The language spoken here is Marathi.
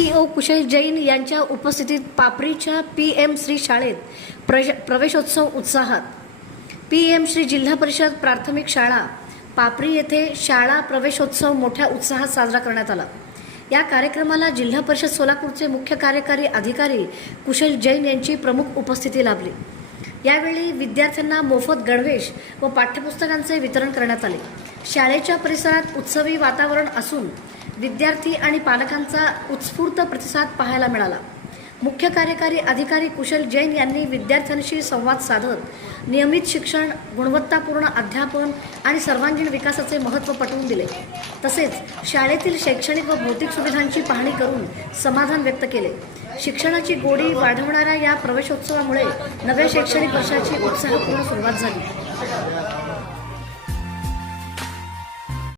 सीईओ कुशल जैन यांच्या उपस्थितीत पापरीच्या पीएम श्री शाळेत प्रवेशोत्सव उत्साहात। पीएम श्री जिल्हा परिषद प्राथमिक शाळा पापरी येथे शाळा प्रवेशोत्सव मोठ्या उत्साहात साजरा करण्यात आला। या कार्यक्रमाला जिल्हा परिषद सोलापूरचे मुख्य कार्यकारी अधिकारी कुशल जैन यांची प्रमुख उपस्थिती लाभली। यावेळी विद्यार्थ्यांना मोफत गणवेश व पाठ्यपुस्तकांचे वितरण करण्यात आले। शाळेच्या परिसरात उत्सवी वातावरण असून विद्यार्थी आणि पालकांचा उत्स्फूर्त प्रतिसाद पाहायला मिळाला। मुख्य कार्यकारी अधिकारी कुशल जैन यांनी विद्यार्थ्यांशी संवाद साधत नियमित शिक्षण, गुणवत्तापूर्ण अध्यापन आणि सर्वांगीण विकासाचे महत्त्व पटवून दिले। तसेच शाळेतील शैक्षणिक व भौतिक सुविधांची पाहणी करून समाधान व्यक्त केले। शिक्षणाची गोडी वाढवणाऱ्या या प्रवेशोत्सवामुळे नव्या शैक्षणिक वर्षाची उत्साहपूर्ण सुरुवात झाली।